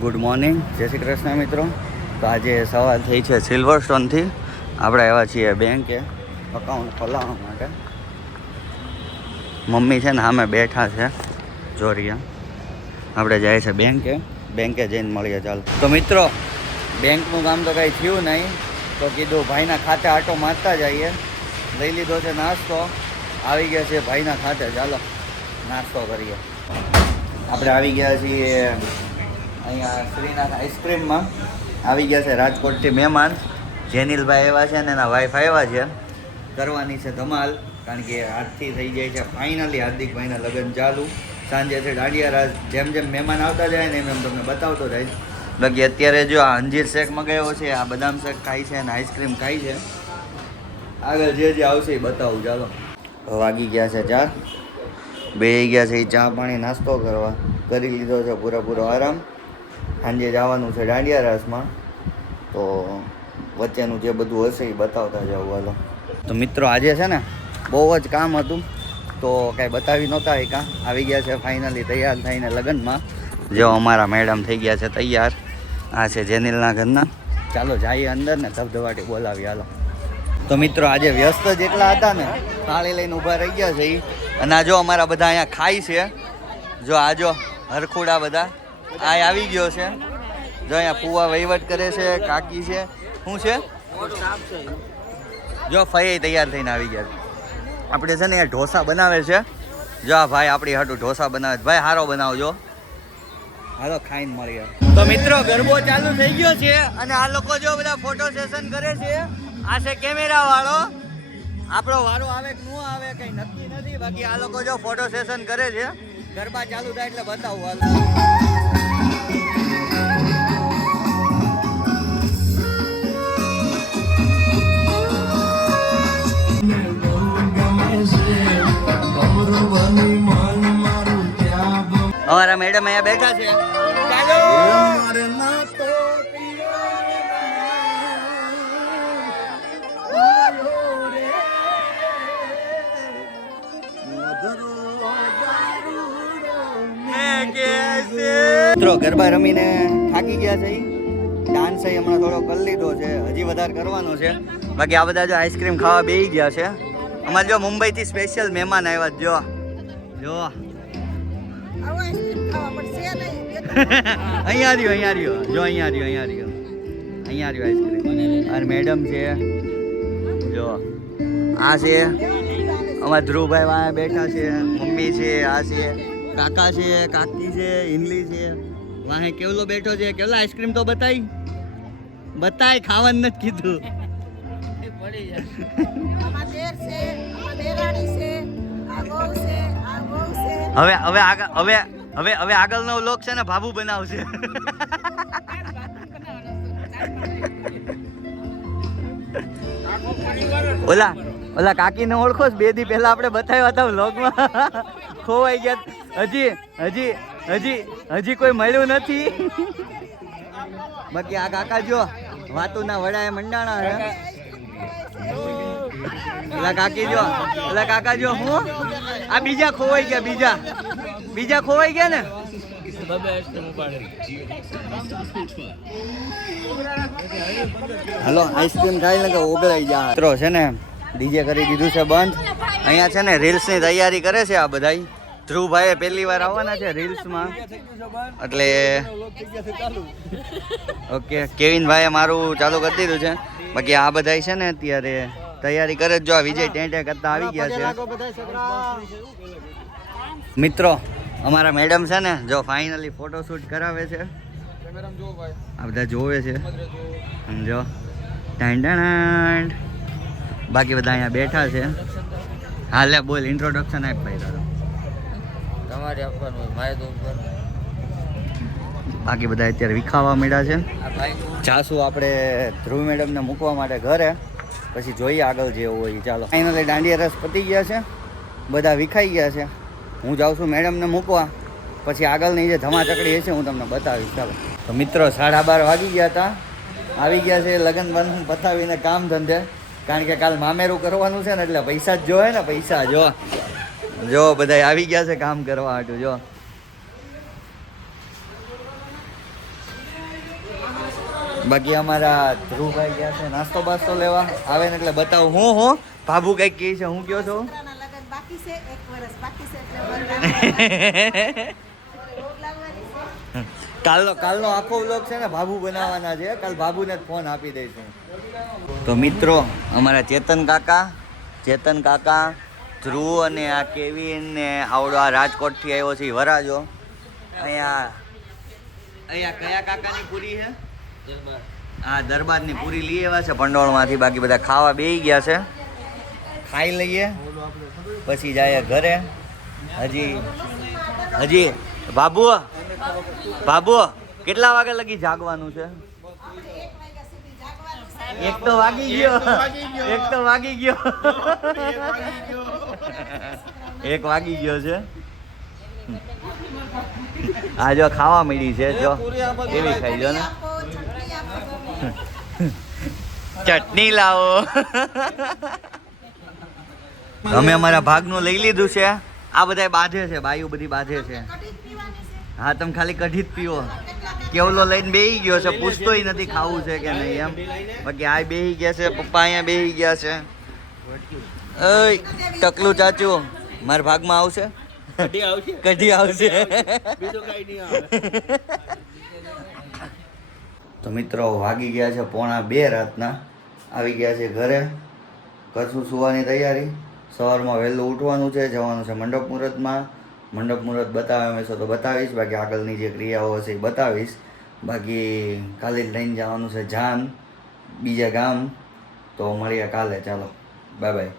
Good morning. જય શ્રી કૃષ્ણ મિત્રો. તો આજે સવાર થઈ છે સિલ્વર સ્ટોનથી આપણે આવ્યા છીએ બેંકે અકાઉન્ટ ખોલાવવા માટે. મમ્મી છે ને સામે બેઠા છે, જોરિયા. આપણે જાય છે બેંકે. બેંકે જઈને મળીએ, ચાલો. તો મિત્રો, બેંકનું કામ તો કાંઈ થયું નહીં. તો કીધું ભાઈના ખાતે આટો મારતા જઈએ. લઈ લીધો છે નાસ્તો. આવી ગયા છે ભાઈના ખાતે. ચાલો, નાસ્તો કરીએ. આપણે આવી ગયા છીએ અહીંયા શ્રીનાથ આઈસ્ક્રીમમાં આવી ગયા છે રાજકોટથી મહેમાન. જેનિલભાઈ આવ્યા છે ને એના વાઈફ આવ્યા છે. કરવાની છે ધમાલ, કારણ કે આજથી થઈ જાય છે ફાઇનલી હાર્દિકભાઈના લગ્ન ચાલુ. સાંજે છે દાંડિયા રાજ જેમ જેમ મહેમાન આવતા જાય ને એમ એમ તમને બતાવતો જાય બાકી અત્યારે જો આ અંજીર શેક મગાવ્યો છે, આ બદામ શેક ખાય છે અને આઈસ્ક્રીમ ખાય છે. આગળ જે જે આવશે એ બતાવું, ચાલો. વાગી ગયા છે ચાર. બે ગયા છે એ ચા પાણી નાસ્તો કરવા. કરી લીધો છે પૂરેપૂરો આરામ. સાંજે જવાનું છે દાંડિયા રાસમાં. તો વચ્ચેનું જે બધું હશે એ બતાવતા જાઉં હાલો. તો મિત્રો આજે છે ને બહુ જ કામ હતું. તો કાંઈ બતાવી નહોતા એ કાં આવી ગયા છે ફાઇનલી તૈયાર થઈને લગ્નમાં. જો અમારા મેડમ થઈ ગયા છે તૈયાર. આ છે જેનિલના ઘરના. ચાલો જઈએ અંદર ને ધબધબાટી બોલાવી હાલો. તો મિત્રો આજે વ્યસ્ત જેટલા હતા ને, થાળી લઈને ઊભા રહી ગયા છે એ અને આ જો અમારા બધા અહીંયા ખાય છે. જો આ જો હરખુડા બધા. આ આવી ગયો છે. જો અહીંયા ફુવા વહીવટ કરે છે, કાકી છે. શું છે? જો ફઈ તૈયાર થઈને આવી ગયા. આપણે છે ને અહીંયા ઢોસા બનાવે છે. જો આ ભાઈ આપણી હાટું ઢોસા બનાવે ભાઈ, હારો બનાવજો. હાલો, ખાઈને મળીએ. તો મિત્રો, ગરબો ચાલુ થઈ ગયો છે અને આ લોકો જો બધા ફોટો સેશન કરે છે. આ છે કેમેરા વાળો. આપણો વારો આવે કે ન આવે કઈ નક્કી નથી. બાકી આ લોકો જો ફોટો સેશન કરે છે. ગરબા ચાલુ થાય એટલે બતાવું હાલ. અમારા મેડમ અહીંયા બેઠા છે. ચાલો! મિત્રો, ગરબા રમીને થાકી ગયા છે. ડાન્સ એ હમણાં થોડો કરી લીધો છે, હજી વધારે કરવાનો છે. બાકી આ બધા જો આઈસ્ક્રીમ ખાવા બેસી ગયા છે. અમારે જો મુંબઈથી સ્પેશિયલ મહેમાન આવ્યા જો. જો. અહીંયા રહ્યો અહીંયા રહ્યો. જો, અહીંયા રહ્યો અહીંયા રહ્યો. અહીંયા રહ્યો આઈસ્ક્રીમ અને મેડમ છે. જો. આ છે. અમારા ધ્રુવભાઈ વાંહે બેઠા છે. મમ્મી છે, આ છે. કાકા છે, કાકી છે ઇમલી છે. વાહે કેવલો બેઠો છે? કેવલા આઈસ્ક્રીમ તો બતાઈ બતાય ખાવાનું નથી કીધું. હવે હવે આગળ હવે હવે હવે આગળનો લોક છે ને ભાભુ બનાવશે. ઓલા ઓલા કાકીને ઓળખો બે દી પહેલા આપણે બતાવ્યા હતા વ્લોગમાં ખોવાઈ ગયા. હજી હજી હજી હજી કોઈ મળ્યું નથી? બાકી આ કાકા જો, વાતુના વડાએ મંડાણા છે ઓલા કાકી જો એટલે કાકા જો, હું? આ બીજા ખોવાઈ ગયા, બીજા. બીજા ખોવાઈ ગયા ને? હલો, આઈસ્ક્રીમ ખાઈ ને કે ઓગળાઈ જાય મિત્રો, છે ને, ડીજે કરી દીધું છે બંધ. અહીંયા છે ને, રીલ્સની તૈયારી કરે છે આ બધાય. ધ્રુવભાઈએ પહેલી વાર આવવાના છે રીલ્સમાં. એટલે ઓકે કેવિનભાઈએ મારું ચાલુ કરી દીધું છે. બાકી આ બધાય છે ને અત્યારે તૈયારી કરે જ જો આ વિજય ટેન્ટે કરતા આવી ગયા છે. મિત્રો અમારા મેડમ છે ને જો ફાઇનલી ફોટો શૂટ કરાવે છે. આ બધા જોવે છે. સમજો બાકી બધા અહીંયા બેઠા છે. હાલે બોલ ઇન્ટ્રોડક્શન આપ ભાઈ તારો. તમારે આપવાનું હોય મારે તો બાકી બધા અત્યારે વિખાવા મળ્યા છે. જાસુ આપણે ધ્રુવ મેડમને મૂકવા માટે ઘરે. પછી જોઈએ આગળ જે હોય ચાલો ચાલો. ફાઇનલી દાંડિયા રસ પતી ગયા છે. બધા વિખાઈ ગયા છે. હું જાઉં છું મેડમને મૂકવા. પછી આગળની જે ધમાચકડી હશે હું તમને બતાવીશ ચાલો. તો મિત્રો સાડા બાર વાગી ગયા હતા. આવી ગયા છે લગ્ન બંધ પતાવીને કામ ધંધે. કારણ કે કાલ મામેરું કરવાનું છે ને એટલે પૈસા જ જોવે ને પૈસા જો. જો બધા આવી ગયા છે કામ કરવા હાટું જો. બાકી અમારા ધ્રુવભાઈ ગયા છે નાસ્તો બાસ્તો લેવા. આવે ને એટલે બતાવું. હું હું? ભાભુ કંઈક કહે છે. હું કયો છું? કાલનો કાલનો આખો વ્લોગ છે ને ભાભુ બનાવવાના છે. કાલ ભાભુને ફોન આપી દઈશું. તો મિત્રો અમારા ચેતન કાકા ચેતન કાકા ધ્રુવ અને આ કેવિન ને આવડો આ રાજકોટથી આવ્યો છે, વરાજો. અહીંયા અહીંયા કયા કાકાની પૂરી છે? હા, દરબારની પૂરી લઈ આવ્યા છે, ભંડોળમાંથી બાકી બધા ખાવા બેસી ગયા છે. ખાઈ લઈએ, પછી જાય ઘરે. હજી હજી બાબુ બાબુ કેટલા વાગે લગી જાગવાનું છે? એક તો વાગી ગયો. એક તો વાગી ગયો. એક વાગી ગયો. છે. આ જો ખાવા મળી છે જો. એવી ખાઈ જો ને. ચટણી લાવો. અમે અમારા ભાગનું લઈ લીધું છે. આ બધા બાંધે છે બાયું બધી બાંધે છે. હા તમે ખાલી કઢી જ પીવો. કેવલો લઈને બેહી ગયો છે પૂછતોય નથી ખાવું છે કે નહીં એમ. બાકી આ બેહી ગયા છે પપ્પા અહીંયા બેહી ગયા છે. ઓય ટકલું ચાચું મારા ભાગમાં આવશે? કઢી આવશે? તો મિત્રો વાગી ગયા છે પોણા બે રાતના. આવી ગયા છે ઘરે. કશું સુવાની તૈયારી. સવારમાં વહેલું ઉઠવાનું છે જવાનું છે મંડપ મુહૂર્તમાં. મંડપ મુહૂર્ત બતાવે હંમેશા તો બતાવીશ. બાકી આગળની જે ક્રિયાઓ છે એ બતાવીશ. બાકી કાલે જ લઈને જવાનું છે જાન, બીજા ગામ. તો મળીએ કાલે. ચાલો. Bye bye.